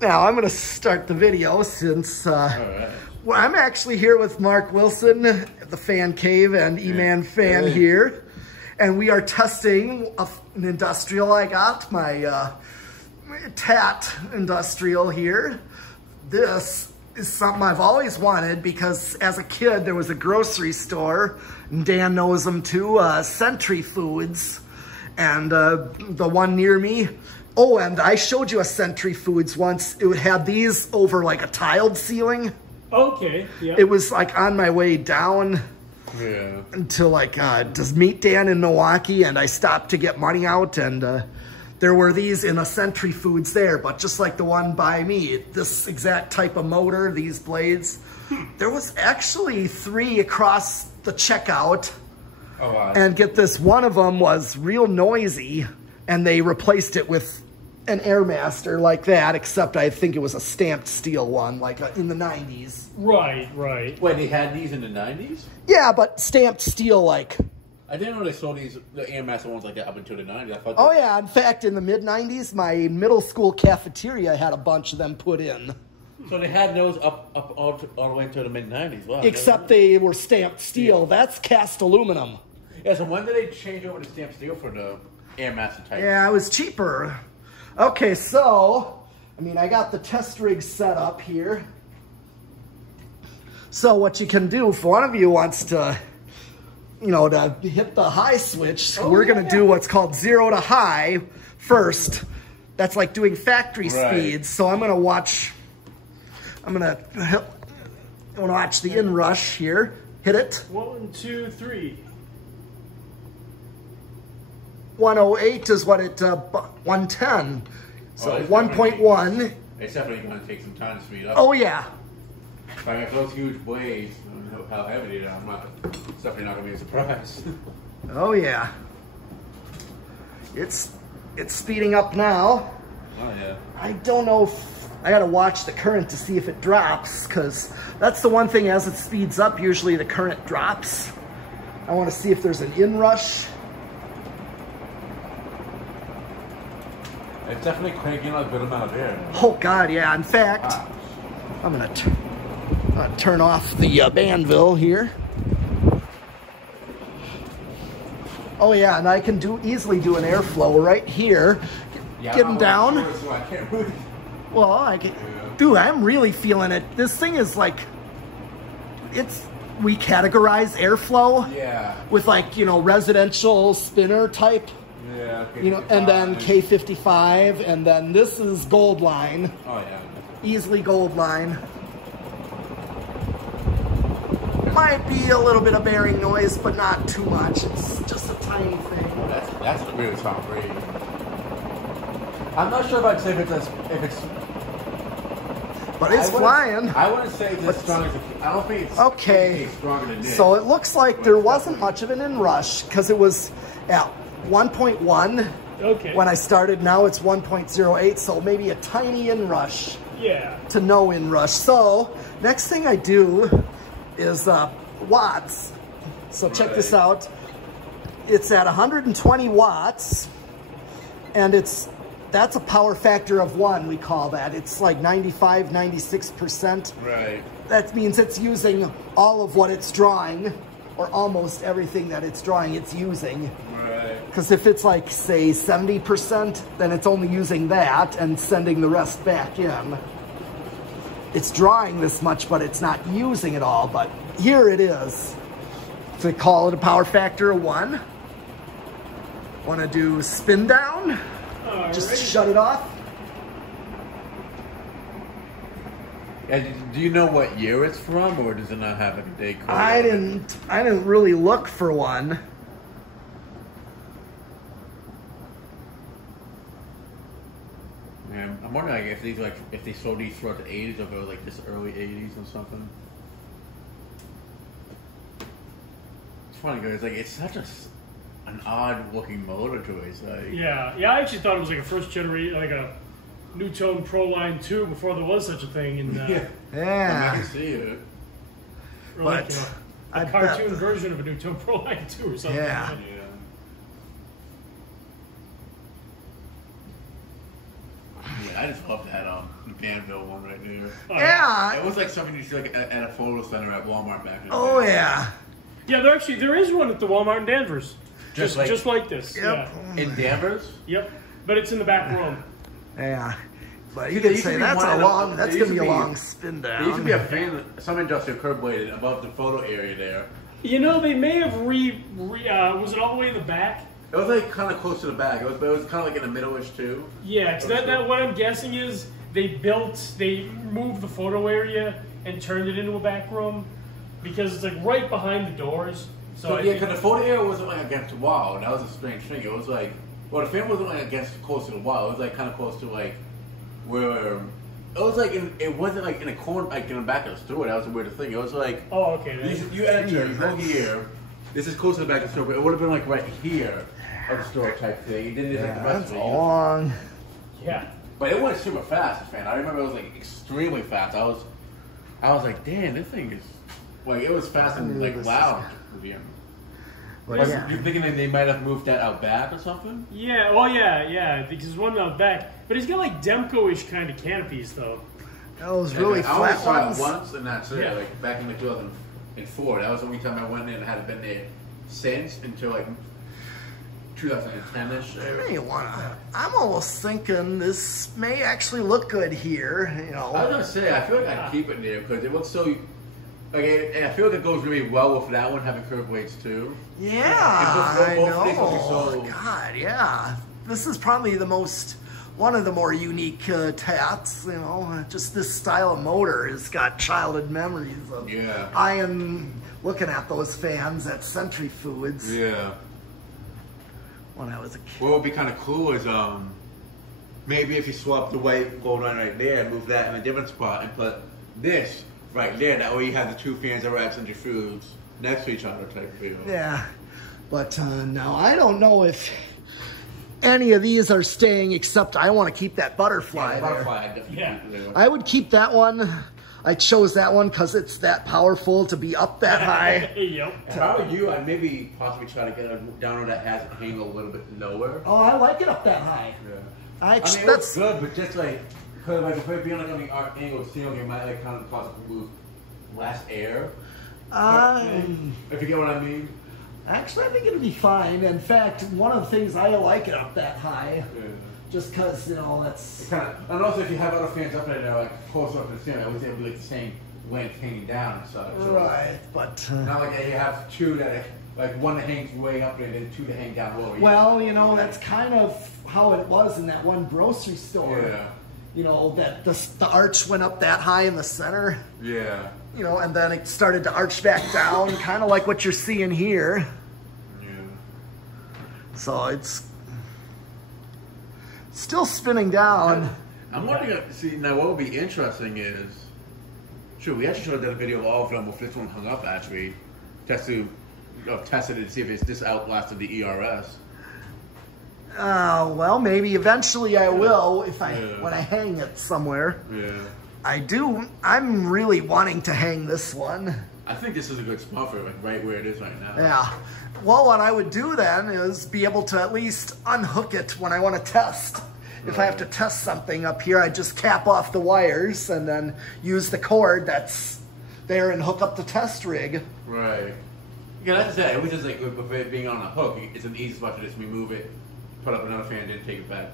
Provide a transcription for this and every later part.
Now I'm going to start the video since well, I'm actually here with Mark Wilson, the Fan Cave, and E-Man Fan here. And we are testing an industrial I got, my TAT industrial here. This is something I've always wanted because as a kid there was a grocery store, and Dan knows them too, Sentry Foods, and the one near me. Oh, and I showed you a Sentry Foods once. It had these over like a tiled ceiling. Okay, yeah. It was like on my way down until like to meet Dan in Milwaukee, and I stopped to get money out, and there were these in a Sentry Foods there, but just like the one by me, this exact type of motor, these blades. There was actually 3 across the checkout. Oh, wow. And get this, one of them was real noisy, and they replaced it with an Airmaster like that, except I think it was a stamped steel one, like in the 90s. Right, right. Wait, they had these in the 90s? Yeah, but stamped steel like... I didn't know they sold these, the Airmaster ones like that up until the 90s. I thought oh yeah, in fact, in the mid-90s, my middle school cafeteria had a bunch of them put in. So they had those up all the way until the mid-90s. Wow. Except they were stamped steel. That's cast aluminum. Yeah, so when did they change over to stamped steel for the Airmaster type? Yeah, it was cheaper. Okay, so, I mean, I got the test rig set up here. So what you can do, if one of you wants to, you know, to hit the high switch, we're going to do what's called 0 to high first. That's like doing factory speeds. So I'm going to watch, I'm going to watch the inrush here. Hit it. 1, 2, 3. 108 is what it, 110. So 1.1. It's definitely going to take some time to speed up. Oh yeah. If I have those huge blades, I don't know how heavy they are, it's definitely not going to be a surprise. Oh yeah. It's speeding up now. Oh yeah. I don't know if, I gotta watch the current to see if it drops, because that's the one thing, as it speeds up, usually the current drops. I want to see if there's an inrush. It's definitely cranking out a good amount of air. Oh God, yeah. In fact, I'm gonna turn off the Banville here. Oh yeah, and I can easily do an airflow right here. Getting down. So I can't really... Well, I can. Dude, I'm really feeling it. This thing is like, we categorize airflow with like, you know, residential spinner type. Yeah, you know, and then K55, and then this is gold line. Oh yeah. Easily gold line. Might be a little bit of bearing noise, but not too much. It's just a tiny thing. That's a really top grade. I'm not sure if I'd say if it's but it's flying. I wouldn't say it's as strong as I don't think it's okay. Stronger than this. So it looks like there wasn't much of an inrush because it was 1.1 when I started. Now it's 1.08, so maybe a tiny inrush to no inrush. So next thing I do is watts. So check this out. It's at 120 watts, and that's a power factor of 1, we call that. It's like 95, 96%. Right. That means it's using all of what it's drawing, or almost everything that it's drawing, it's using. Right. Because if it's like, say, 70%, then it's only using that and sending the rest back in. It's drawing this much, but it's not using it all. But here it is. So we call it a power factor of 1. Want to do spin down? Just shut it off. And do you know what year it's from, or does it not have like a day code? I didn't really look for one. Yeah, I'm wondering if they sold these throughout the 80s, or if it was like this early 80s or something. It's funny because it's such an odd looking motor to it. It's like yeah. I actually thought it was like a first generation, like a Newtone Proline 2 before there was such a thing. And yeah, I can see it. Or like, a cartoon version of a Newtone Proline 2 or something. Yeah. I just love that Danville one right there. Yeah. It was like something you see like at a photo center at Walmart back in the Oh, day. yeah. Yeah, there is one at the Walmart in Danvers. Just like this. Yep. Yeah. In Danvers? Yep. But it's in the back room. Yeah. But you There could used say to be that's one a of long, those- that's there going to used be a to be- long spin There used to down. be a fan, some industrial curb blade above the photo area there. You know, they may have was it all the way in the back? It was like kind of close to the back. It was kind of like in the middle-ish too. Yeah, 'cause that what I'm guessing is they moved the photo area and turned it into a back room because it's like right behind the doors. So Yeah, because the photo area wasn't like against the wall. And that was a strange thing. It was like, well, the fan wasn't like against close to the wall. It was like kind of close to like where it was like it wasn't like in a corner, like in the back of the store. That was the weirdest thing. It was like, oh, okay. you enter, you go here. This is close to the back of the store, but it would have been like right here of the store type thing. It didn't like the rest That's of it. long. Yeah. But it went super fast, fan. I remember it was like extremely fast. I was like, damn, this thing is like it was fast and like loud. But Was yeah. you thinking that they might have moved that out back or something? Yeah, well, yeah, because one out back. But he's got like Demco-ish kind of canopies, though. Those really I only flat saw ones. it once, and that's it. Yeah. Like back in like 2004. That was the only time I went there and hadn't been there since until like 2010ish. You may wanna. I'm almost thinking this may actually look good here. You I was know. gonna say, I feel like I'd keep it there because it looks so. Like, and I feel like it goes really well with that one having curved blades too. Yeah, Both I things will be know. so- God, yeah. This is probably one of the more unique tats. You know, just this style of motor has got childhood memories of. Yeah. I am looking at those fans at Sentry Foods Yeah. when I was a kid. What would be kind of cool is maybe if you swap the white gold line right there and move that in a different spot and put this right there. That way you have the two fans that were at Sentry Foods next to each other type of deal. Yeah, but now I don't know if any of these are staying, except I want to keep that butterfly. Yeah, the there. butterfly, I'd definitely Yeah. keep there. I would keep that one. I chose that one because it's that powerful to be up that high. Yep. If I were you, I'd maybe possibly try to get a downer that has it hang a little bit lower. Oh, I like it up that high. Yeah. I I mean, it that's looks good, but just like, because like if it being like on the arc angle ceiling, it might like kind of cause it to move less air. If you get what I mean. actually I think it'll be fine. In fact, one of the things I like it up that high, Yeah. just because you know that's. It kind of, and also if you have other fans up there, they're like closer up to the ceiling, I would say it would be like the same length hanging down and such. So Right, but not like you have two that like one that hangs way up there and then two that hang down lower. well, you know that's kind of how it was in that one grocery store. Yeah. You know that the arch went up that high in the center. Yeah. You know, and then it started to arch back down, kind of like what you're seeing here. Yeah. So it's still spinning down. I'm wondering, see, now what would be interesting is, sure, we actually should have done a video of all of them with this one hung up actually, just to test it and see if it's this outlasted the ERS. Well, maybe eventually I will if Yeah. when I hang it somewhere. Yeah. I'm really wanting to hang this one. I think this is a good spot for it, like right where it is right now. Yeah. Well, what I would do then is be able to at least unhook it when I want to test. If I have to test something up here, I just cap off the wires and then use the cord that's there and hook up the test rig. Right. Yeah, that's it. It was just like with it being on a hook, it's an easy spot to just remove it, put up another fan, then take it back.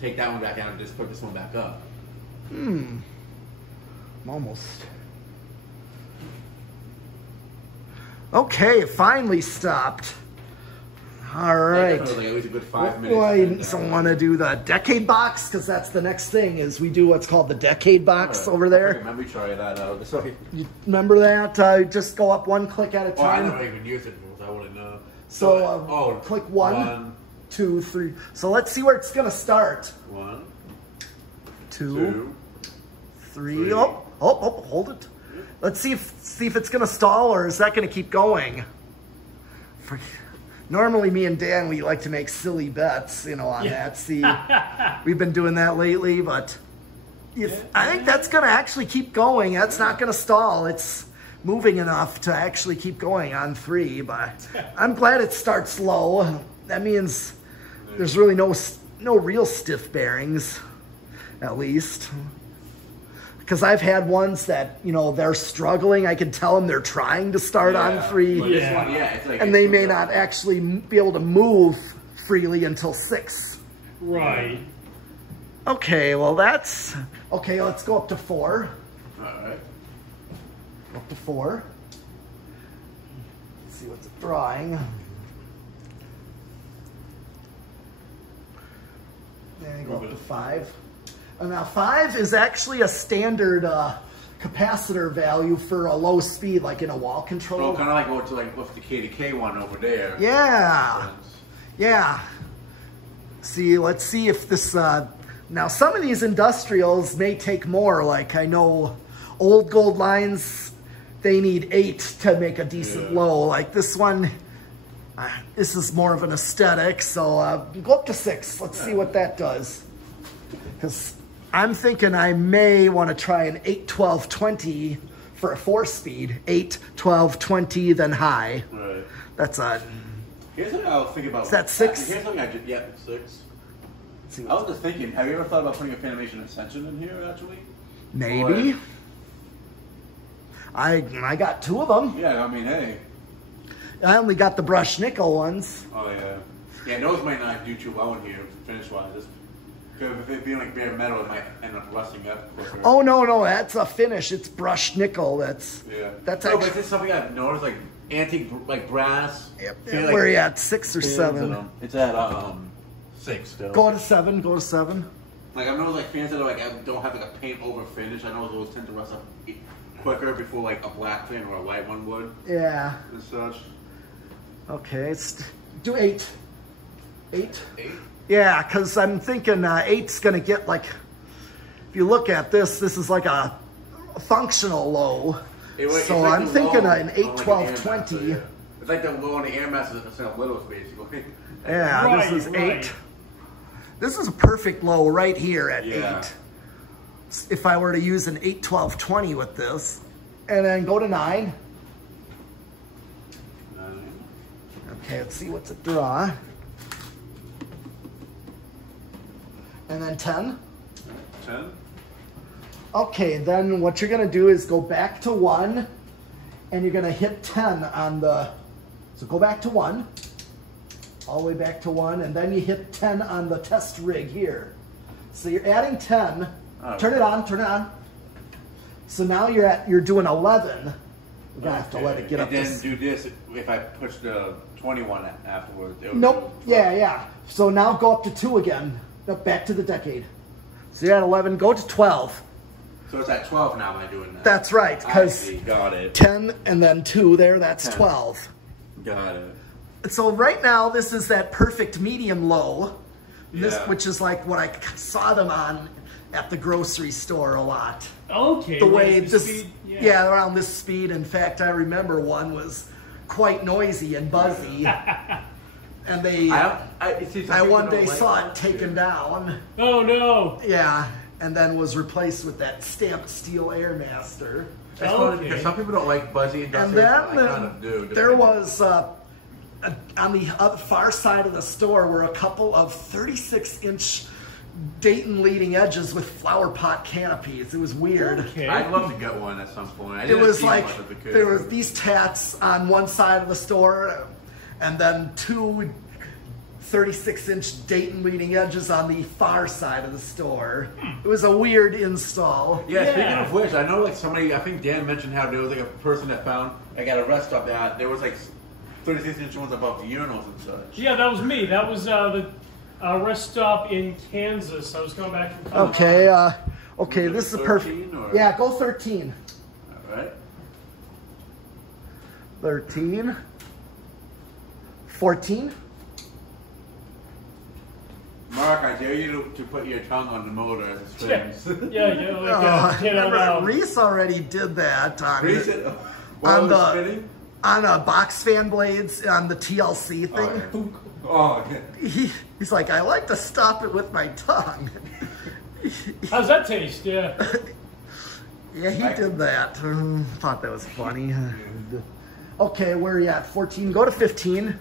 Take that one back out and just put this one back up. I'm almost. Okay, finally stopped. All right. Definitely at least a good 5 minutes. Do I want to do the decade box? Because that's the next thing is we do what's called the decade box over there. Let me try that out. You remember that? Just go up one click at a Oh, I time. never even used it before, so I wouldn't know. So click one, 2, 3. So let's see where it's going to start. 1, 2, 3. three. Oh, hold it. Let's see if it's going to stall or is that going to keep going? Normally, me and Dan, we like to make silly bets, you know, on that. See, we've been doing that lately, but I think that's going to actually keep going. That's not going to stall. It's moving enough to actually keep going on 3, but I'm glad it starts low. That means there's really no real stiff bearings. at least. Because I've had ones that, you know, they're struggling. I can tell them they're trying to start on 3. But this one, it's like, and they may not actually be able to move freely until 6. Right. Okay, well that's... Okay, let's go up to 4. All right. Up to 4. Let's see what's it drawing. And go up to 5. And now 5 is actually a standard capacitor value for a low speed, like in a wall control. Oh, kind of like going to like with the K one over there. Yeah. Yeah. See, let's see if this, now some of these industrials may take more. Like I know old gold lines, they need 8 to make a decent low. Like this one, this is more of an aesthetic. So go up to 6. Let's see what that does. Because I'm thinking I may want to try an 8, 12, 20 for a 4-speed. 8, 12, 20, then high. Right. That's a... Here's what I was thinking about. Is that 6? Here's something I did. Yeah, 6. I was just thinking, have you ever thought about putting a Fanimation Ascension in here, actually? Maybe. Or... I got 2 of them. Yeah, I mean, hey. I only got the brushed nickel ones. Oh, yeah. Yeah, those might not do too well in here, finish-wise. Because if it being like bare metal, it might end up rusting up quicker. Oh, no, that's a finish. It's brushed nickel. That's actually... but it's something I've noticed, like antique, like brass. Yep. Like, where are you at, 6 or 7? It's at 6 still. Go to 7, go to 7. Like I've noticed like fans that are like don't have like a paint over finish. I know those tend to rust up quicker before like a black fan or a white one would. Yeah. And such. Okay, do 8. 8? 8? Yeah, because I'm thinking 8's going to get like, if you look at this, this is like a functional low. So like I'm thinking an 8, 12, 20. Yeah. It's like the low on the Airmaster instead of littles, basically. Yeah, right, this is 8. Right. This is a perfect low right here at 8. If I were to use an 8, 12, 20 with this. And then go to 9. Okay, let's see what's it draw. And then 10. 10. Okay, then what you're gonna do is go back to 1 and you're gonna hit 10 on the, so go back to 1, all the way back to 1, and then you hit 10 on the test rig here. So you're adding 10, turn it on. So now you're doing 11. We're gonna have to let it get up to... And then do this if I push the 21 afterwards. Nope, yeah. So now go up to 2 again. Nope, back to the decade. So you're at 11, go to 12. So it's at 12 now am I doing that? That's right, because got it. 10 and then 2 there, that's 10. 12. Got it. So right now, this is that perfect medium low, which is like what I saw them on at the grocery store a lot. Okay. The way the this, speed, around this speed. In fact, I remember one was quite noisy and buzzy. And they, I one day saw it taken down. Oh no. Yeah, and then was replaced with that stamped steel Airmaster. Because some people don't like buzzy industrial. And then I kind of do. There was, on the other far side of the store were a couple of 36-inch Dayton leading edges with flower pot canopies. It was weird. Okay. I'd love to get one at some point. It was like, there was these tats on one side of the store, and then 2 36-inch Dayton leading edges on the far side of the store. It was a weird install. Yeah, speaking of which, I know like somebody, I think Dan mentioned how there was like a person that found, like at a rest stop, that there was like 36-inch ones above the urinals and such. Yeah, that was me. That was the rest stop in Kansas. I was coming back from college. Okay, okay, this is a perfect. Or? Yeah, go 13. All right. 13. 14. Mark, I dare you to put your tongue on the motor as it spins. Yeah. Reese already did that on on box fan blades on the TLC thing. Oh, yeah. He's like, I like to stop it with my tongue. How's that taste? Yeah. Yeah, he did that. Thought that was funny. Okay, where are you at? 14. Go to 15.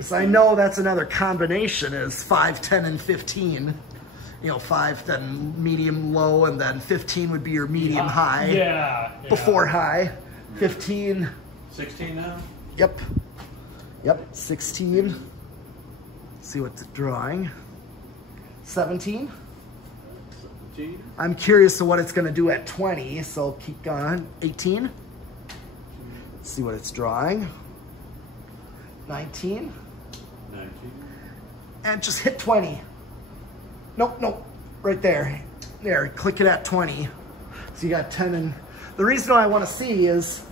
So I know that's another combination is 5, 10, and 15. you know, 5, then medium low, and then 15 would be your medium high. Yeah. Before high. 15. 16 now? Yep. Yep, 16. Let's see what's drawing. 17. 17. I'm curious to what it's going to do at 20, so keep going. 18. Let's see what it's drawing. 19. 19. And just hit 20. Nope, nope. Right there. There, click it at 20. So you got 10 and... The reason I want to see is...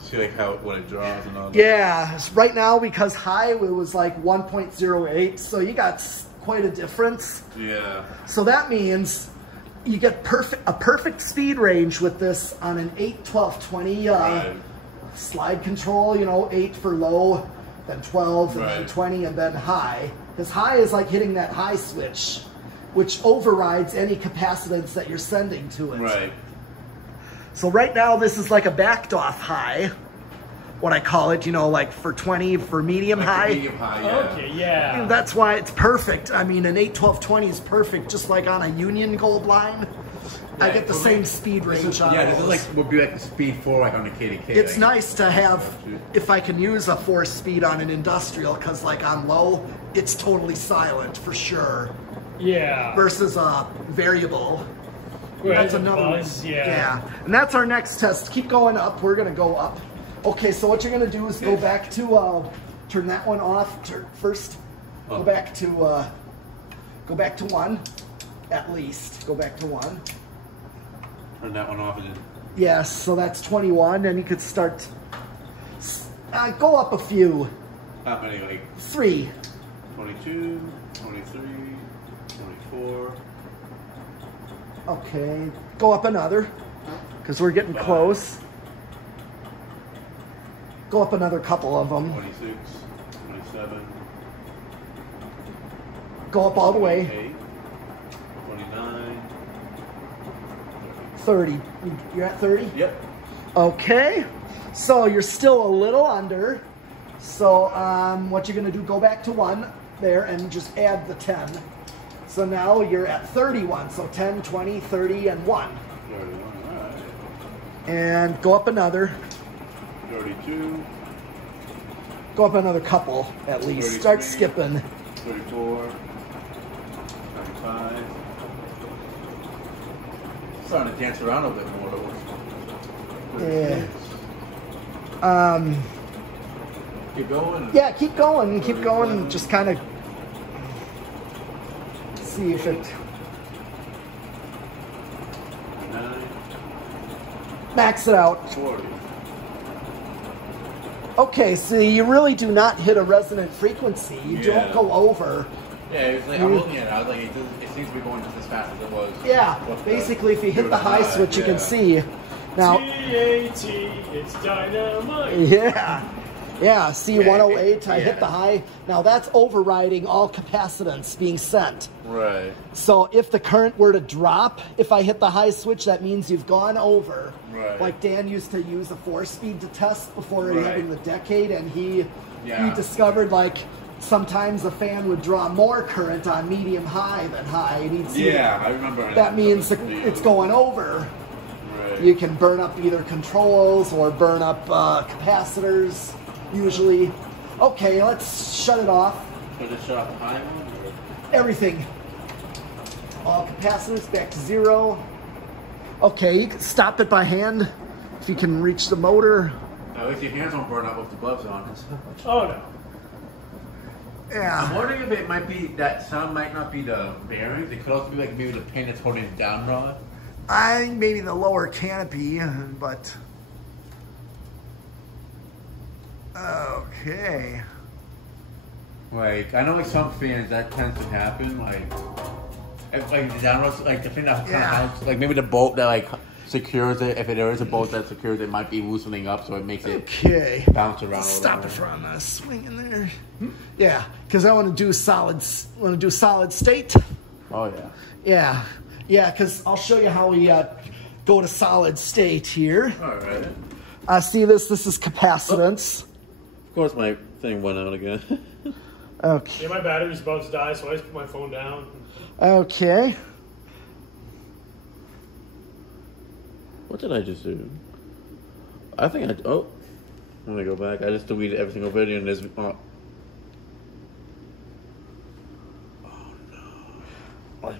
See like how, when it draws and all that? Yeah, right now because high it was like 1.08, so you got quite a difference. Yeah. So that means you get a perfect speed range with this on an 8, 12, 20 Right. slide control, you know, 8 for low, then 12, and Right. then 20, and then high. Because high is like hitting that high switch, which overrides any capacitance that you're sending to it. Right. So right now this is like a backed off high, what I call it, you know, like for 20 for medium Like high. medium high, yeah. Okay, yeah. And that's why it's perfect. I mean, an 8, 12, 20 is perfect, just like on a Union Gold line. I get the same speed range on Yeah, this is those. like, would be like the speed 4 like on the KDK. It's like, nice to have, if I can use a 4-speed on an industrial, because like on low, it's totally silent for sure. Yeah. Versus a variable. Where That's it's a another one. buzz, yeah. And that's our next test. Keep going up. We're going to go up. Okay, so what you're going to do is go back to, turn that one off first. Go back to 1 at least. Go back to 1. Turn that one off and then... Yes, so that's 21, and you could start, go up a few. How many, like... 3. 22, 23, 24... Okay, go up another, because we're getting close. Go up another couple of them. 26, 27... Go up all the way. 28, 29... 30. You're at 30? Yep. Okay, so you're still a little under. So what you're gonna do, go back to 1 there and just add the 10. So now you're at 31, so 10, 20, 30, and 1. 31, all right. And go up another. 32... Go up another couple, at least. 33, Start skipping. 34... 35... Starting to dance around a bit more. Yeah. Keep going. Yeah, keep going, keep going. Just kind of see if it... 9, Max it out. 40. Okay, so you really do not hit a resonant frequency. You don't go over. Yeah, it was like, I'm looking at it, I was like, it seems to be going just as fast as it was. Yeah, basically if you hit the high switch, you can see. Now, TAT, it's dynamite. yeah, yeah, see Yeah, 108, I hit the high. Now that's overriding all capacitance being sent. Right. So if the current were to drop, if I hit the high switch, that means you've gone over. Right. Like Dan used to use a 4-speed to test before Right. having the decade, and he Yeah. discovered like sometimes a fan would draw more current on medium high than high, and he'd see Yeah, I remember. that means it's going over. Right. You can burn up either controls or burn up capacitors, usually. Okay, let's shut it off. So just shut off the high one? Or? Everything. All capacitors back to 0. Okay, you can stop it by hand if you can reach the motor. At least your hands won't burn up with the gloves on. Oh no. I'm Yeah. wondering if it might be, that sound might not be the bearings. It could also be like maybe the pin that's holding it down rod. I think maybe the lower canopy, but... Okay. Like, I know like some fans that tends to happen, like, if like the down rods, like the thing that kind of helps, like maybe the bolt that like secures it, if there is a bolt that secures it, might be loosening up, so it makes it Okay. bounce around. Stop it from swinging there. Yeah, because I want to do solid state. Oh yeah. Yeah, yeah, because I'll show you how we go to solid state here. All right. See this? This is capacitance. Of course, my thing went out again. Okay. Yeah, my battery's about to die, so I just put my phone down. Okay. What did I just do? I think I... Oh. Let me go back. I just deleted every single video and there's... Oh no.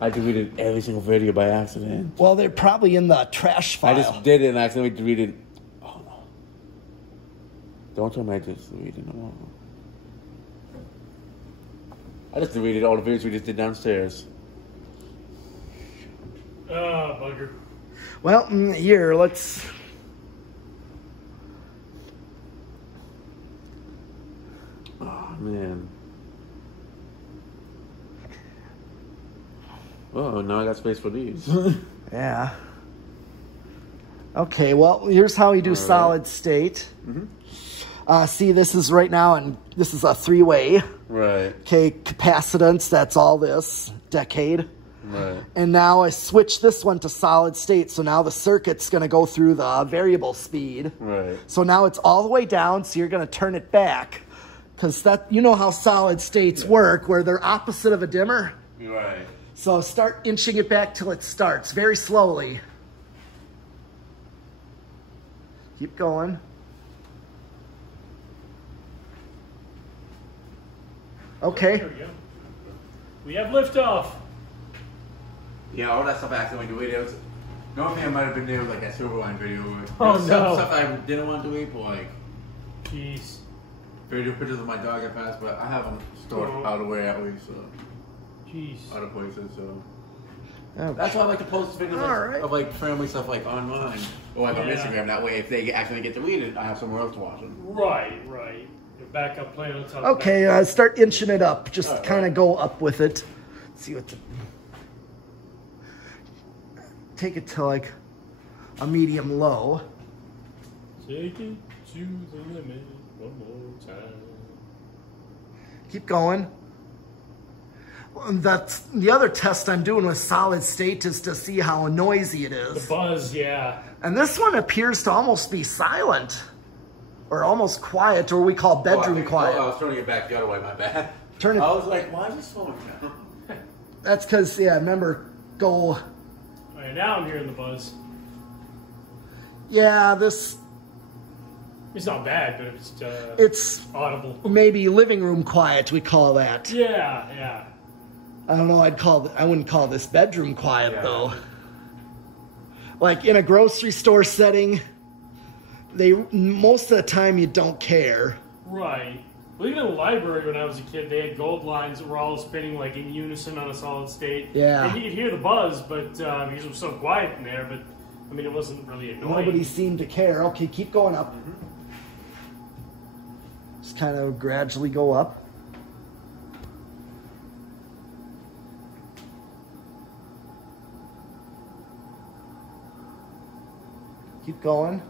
I deleted every single video by accident. Well, they're probably in the trash file. I just did it and accidentally deleted... Oh no. Don't tell me I just deleted them all. I just deleted all the videos we just did downstairs. Bugger. Well, here, let's... Oh, man. Oh, now I got space for these. Yeah. Okay, well, here's how we do solid state. See, this is right now, and this is a 3-way. Right. Okay, capacitance, that's all this, decade. Right. And now I switch this one to solid state, so now the circuit's going to go through the variable speed. Right. So now it's all the way down, so you're going to turn it back. Because that, you know how solid states work, where they're opposite of a dimmer? Right. So start inching it back till it starts, very slowly. Keep going. Okay. There we go. We have liftoff. Yeah, all that stuff I accidentally deleted. The only thing I might have been there was like that Silverline video. Oh, some no. stuff I didn't want to delete, but like Jeez. video pictures of my dog I passed, but I have them stored out of the way at least, so Jeez. other places. So Okay. that's why I like to post videos Alright. of like family stuff like online or like on Yeah. Instagram. That way, if they actually get deleted, I have somewhere else to watch them. Right, right. Your backup plan on top. Okay, start inching it up. Just Alright. kind of go up with it. See what the... Take it to like a medium low. Take it to the limit one more time. Keep going. That's the other test I'm doing with solid state, is to see how noisy it The is. buzz, yeah. And this one appears to almost be silent. Or almost quiet, or we call bedroom quiet. I was turning it back the other way, my bad. Turn it. I was like, why is it slowing down? That's because, yeah, remember, go... Alright, now I'm hearing the buzz. Yeah, this... It's not bad, but It's audible. maybe living room quiet, we call that. Yeah, yeah. I don't know, I wouldn't call this bedroom quiet, Yeah. though. Like, in a grocery store setting, most of the time you don't care. Right. Well, even in the library when I was a kid, they had gold lines that were all spinning like in unison on a solid state. Yeah. And you could hear the buzz, but because it was so quiet in there, but I mean, it wasn't really annoying. Nobody seemed to care. Okay, keep going up. Just kind of gradually go up. Keep going.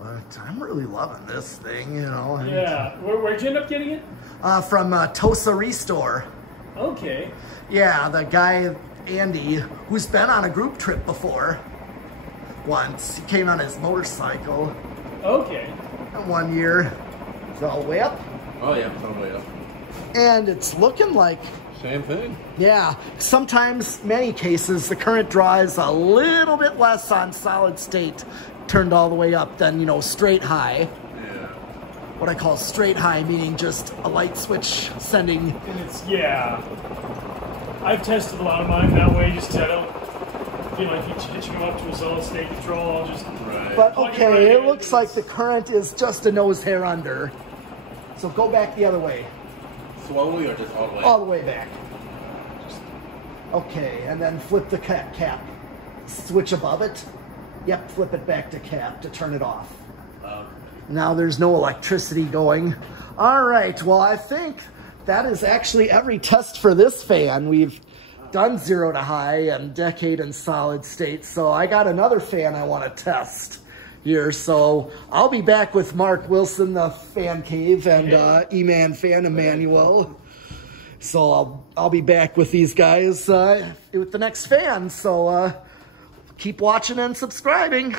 But I'm really loving this thing, you know. Yeah. Where'd you end up getting it? From Tosa Restore. Okay. Yeah, the guy, Andy, who's been on a group trip before. Once. He came on his motorcycle. Okay. And one year, it's all the way up. Oh yeah, totally up. And it's looking like, Same thing. yeah, sometimes, many cases, the current draw is a little bit less on solid state, turned all the way up than, you know, straight high. Yeah. What I call straight high, meaning just a light switch sending. And it's, yeah. I've tested a lot of mine that way, just I don't feel like hitching them up to a solid state control. I'll just. Right. But plug okay, right it in. looks like the current is just a nose hair under. So go back the other way. Slowly or just all the way? All the way back. Okay, and then flip the cap. Switch above it. Yep, flip it back to cap to turn it off. Now there's no electricity going. All right, well, I think that is actually every test for this fan. We've done 0 to high and decade and solid state. So I got another fan I want to test here. So I'll be back with Mark Wilson, the Fan Cave, and E-Man Fan Emmanuel. So I'll be back with these guys with the next fan. So keep watching and subscribing.